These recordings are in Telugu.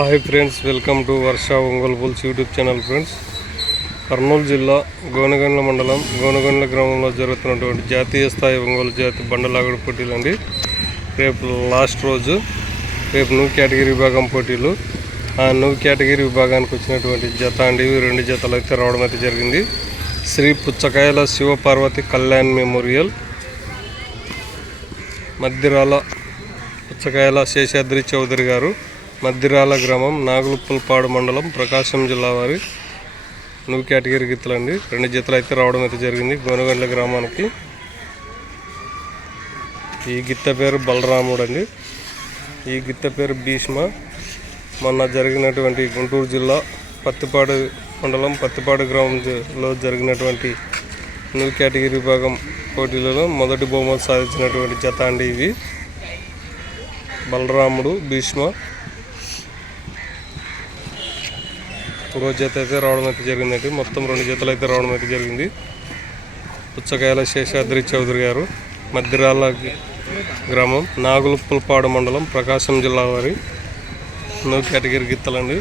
Hi friends, welcome to Varsha Ongole bulls YouTube channel. Friends, Kurnool జిల్లా గోనెగండ్ల మండలం గోనెగండ్ల గ్రామంలో జరుగుతున్నటువంటి జాతీయ స్థాయి ఒంగోలు జాతి బండలాగుడు పోటీలు అండి. రేపు లాస్ట్ రోజు. రేపు న్యూ కేటగిరీ విభాగం పోటీలు. ఆ న్యూ కేటగిరీ విభాగానికి వచ్చినటువంటి జత అండి. ఇవి 2 జతలు అయితే రావడం అయితే జరిగింది. శ్రీ పుచ్చకాయల శివపార్వతి కళ్యాణ్ మెమోరియల్, మద్దిరాల పుచ్చకాయల శేషాద్రి చౌదరి గారు, మద్దిరాల గ్రామం, నాగులుప్పలపాడు మండలం, ప్రకాశం జిల్లా వారి న్యూ కేటగిరీ గిత్తలండి. 2 జతలు అయితే రావడం అయితే జరిగింది గోనెగండ్ల గ్రామానికి. ఈ గిత్త పేరు బలరాముడు అండి. ఈ గిత్త పేరు భీష్మ. మొన్న జరిగినటువంటి గుంటూరు జిల్లా పత్తిపాడు మండలం పత్తిపాడు గ్రామంలో జరిగినటువంటి న్యూ కేటగిరీ విభాగం పోటీలలో మొదటి బహుమతి సాధించినటువంటి జత అండి. ఇవి బలరాముడు, భీష్మ. ఒక జత అయితే రావడం అయితే జరిగిందండి. మొత్తం 2 జతలు అయితే రావడం అయితే జరిగింది. పుచ్చకాయల శేషాద్రి చౌదరి గారు, మద్దిరాల గ్రామం, నాగులుప్పలపాడు మండలం, ప్రకాశం జిల్లా వారి న్యూ కేటగిరీ గిత్తలండి.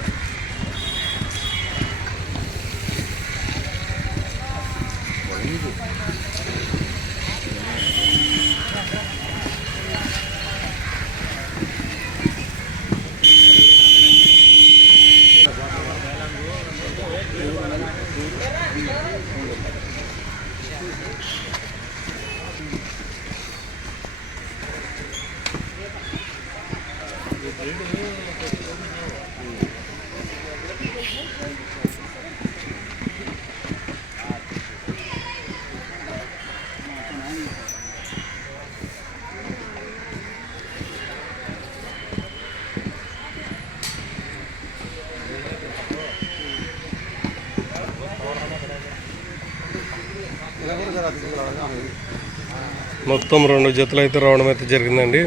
మొత్తం 2 జతలు అయితే రావడం అయితే జరిగిందండి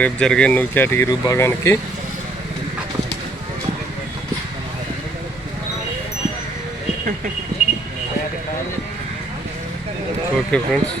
రేపు జరిగే న్యూ కేటగిరీ విభాగానికి. Okay friends.